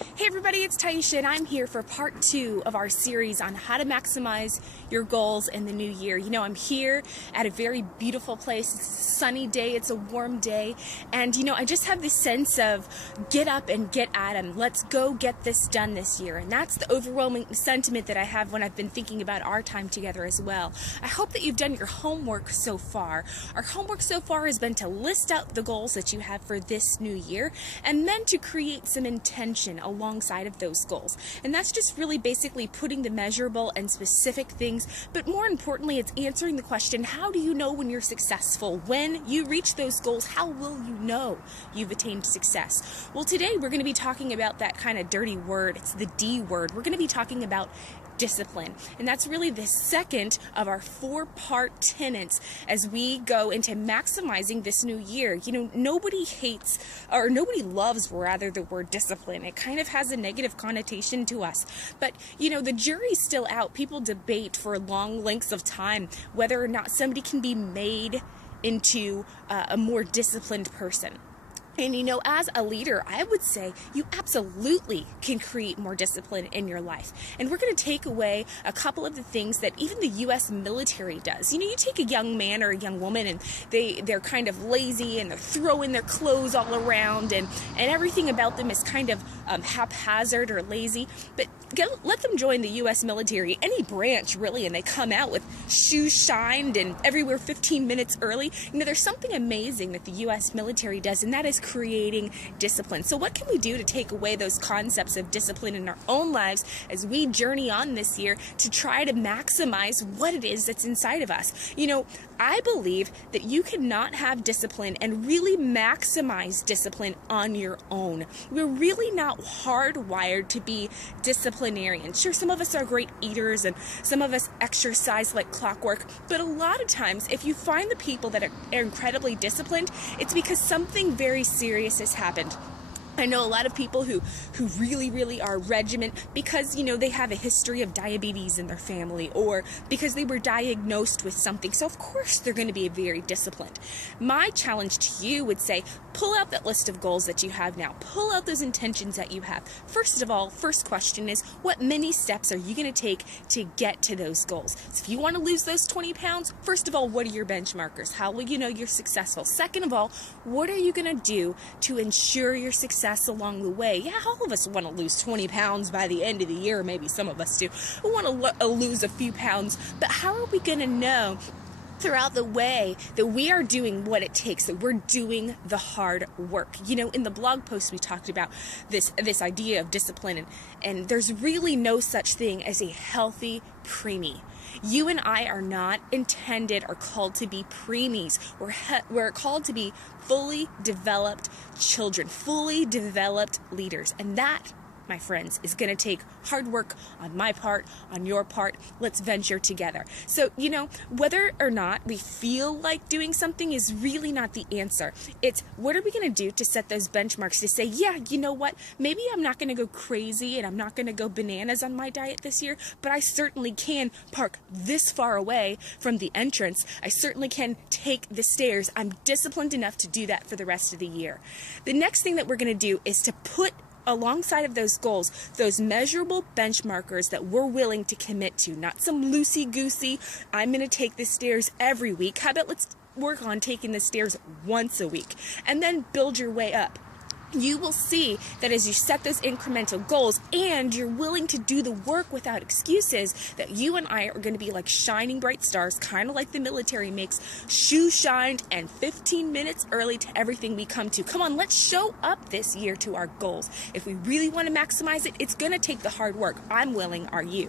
Hey everybody, it's Tieshia, and I'm here for part 2 of our series on how to maximize your goals in the new year. You know, I'm here at a very beautiful place. It's a sunny day, it's a warm day, and I just have this sense of get up and get at 'em. Let's go get this done this year. And that's the overwhelming sentiment that I have when I've been thinking about our time together as well. I hope that you've done your homework so far. Our homework so far has been to list out the goals that you have for this new year, and then to create some intention alongside of those goals. And that's just really basically putting the measurable and specific things, but more importantly, it's answering the question, how do you know when you're successful? When you reach those goals, how will you know you've attained success? Well, today we're going to be talking about that kind of dirty word. It's the D word. We're going to be talking about discipline. And that's really the second of our 4-part tenets as we go into maximizing this new year. Nobody hates, or nobody loves rather, the word discipline. It kind of has a negative connotation to us. But, the jury's still out. People debate for long lengths of time whether or not somebody can be made into a more disciplined person. And as a leader, I would say you absolutely can create more discipline in your life. And we're going to take away a couple of the things that even the U.S. military does. You take a young man or a young woman and they're kind of lazy and they're throwing their clothes all around and everything about them is kind of haphazard or lazy. But let them join the U.S. military, any branch really, and they come out with shoes shined and everywhere 15 minutes early. There's something amazing that the U.S. military does, and that is creating discipline. So what can we do to take away those concepts of discipline in our own lives as we journey on this year to try to maximize what it is that's inside of us? I believe that you cannot have discipline and really maximize discipline on your own. We're really not hardwired to be disciplinarians. Sure, some of us are great eaters and some of us exercise like clockwork, but a lot of times if you find the people that are incredibly disciplined, it's because something very serious has happened. I know a lot of people who really are regiment because, they have a history of diabetes in their family or because they were diagnosed with something. So, of course, they're going to be very disciplined. My challenge to you would say, pull out that list of goals that you have now. Pull out those intentions that you have. First of all, first question is, what many steps are you going to take to get to those goals? So if you want to lose those 20 pounds, first of all, what are your benchmarkers? How will you know you're successful? Second of all, what are you going to do to ensure your success along the way? Yeah, all of us want to lose 20 pounds by the end of the year. Maybe some of us do. We want to lose a few pounds, but how are we going to know throughout the way that we are doing what it takes, that we're doing the hard work? In the blog post we talked about this idea of discipline, and there's really no such thing as a healthy preemie. You and I are not intended or called to be preemies. We're called to be fully developed children, fully developed leaders. And that, my friends, is going to take hard work on my part, on your part. Let's venture together. So, whether or not we feel like doing something is really not the answer. It's what are we going to do to set those benchmarks to say, yeah, you know what? Maybe I'm not going to go crazy and I'm not going to go bananas on my diet this year, but I certainly can park this far away from the entrance. I certainly can take the stairs. I'm disciplined enough to do that for the rest of the year. The next thing that we're going to do is to put alongside of those goals, those measurable benchmarkers that we're willing to commit to, not some loosey-goosey, I'm going to take the stairs every week. How about let's work on taking the stairs once a week and then build your way up. You will see that as you set those incremental goals and you're willing to do the work without excuses, that you and I are going to be like shining bright stars, kind of like the military makes shoes shined and 15 minutes early to everything we come to. Come on, let's show up this year to our goals. If we really want to maximize it, it's going to take the hard work. I'm willing. Are you?